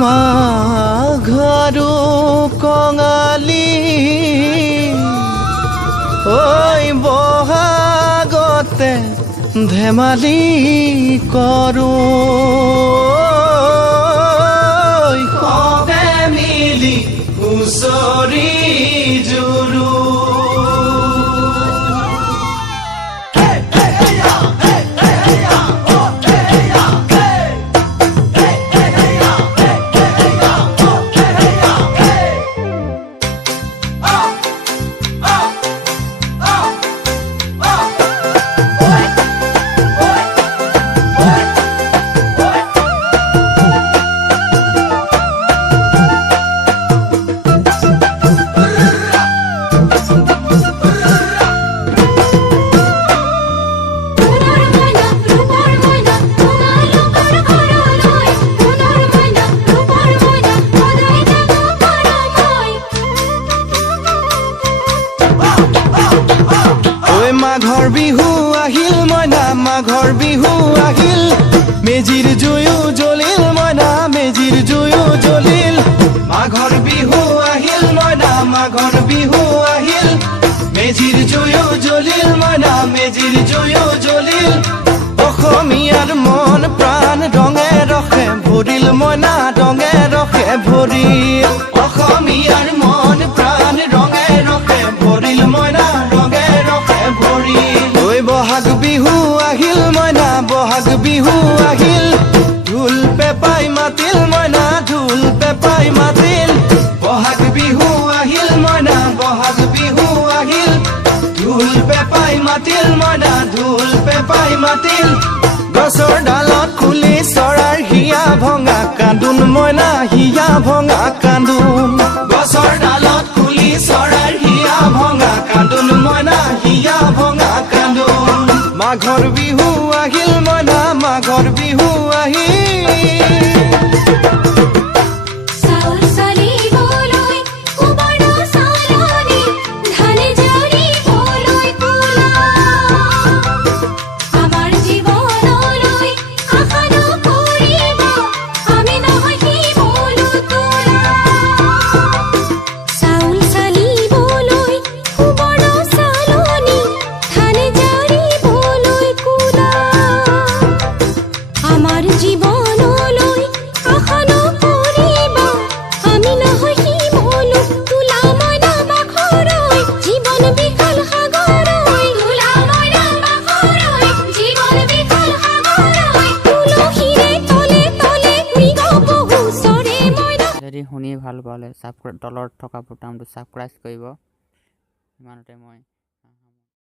মাঘৰো কঙালী ঐ বহাগতে ধেমালি কৰোঁ সবে মিলি হুঁচৰি জুৰো মাঘৰ বিহু আহিল মইনা মাঘৰ বিহু আহিল মেজিৰ জুয়ো জ্বলিল মইনা মেজিৰ জুয়ো জ্বলিল মাঘৰ বিহু আহিল মইনা মাঘৰ বিহু আহিল মেজিৰ জুয়ো জ্বলিল মইনা মেজিৰ জুয়ো জ্বলিল অসমীয়াৰ মন প্ৰাণ ৰঙে ৰসে ভৰিল মইনা ৰঙে ৰসে ভৰিল অসমীয়াৰ মন প্ৰাণ ৰঙে ৰসে ভৰিল মইনা ৰঙে ৰসে ভৰিল ঐ বহাগ বিহু আহিল মইনা বহাগ বিহু আহিল ঢোল পেপাই মাতিল মইনা ঢোল পেপাই মাতিল বহাগ বিহু আহিল মইনা বহাগ বিহু আহিল ঢোল পেপাই মাতিল মইনা ঢোল পেপাই মাতিল গছৰ ডালত খুলি চৰাৰ হিয়া ভঙা কান্দোন মইনা হিয়া ভঙা কান্দোন গছৰ ডালত খুলি চৰাৰ হিয়া ভঙা কান্দোন মইনা হিয়া ভঙা কান্দোন মাঘৰ বিহু আহিল মইনা মাঘৰ বিহু আহিল শুনি ভাল পালে তলত থকা বুটামটো ছাবস্ক্ৰাইব কৰিব ইমানতে মই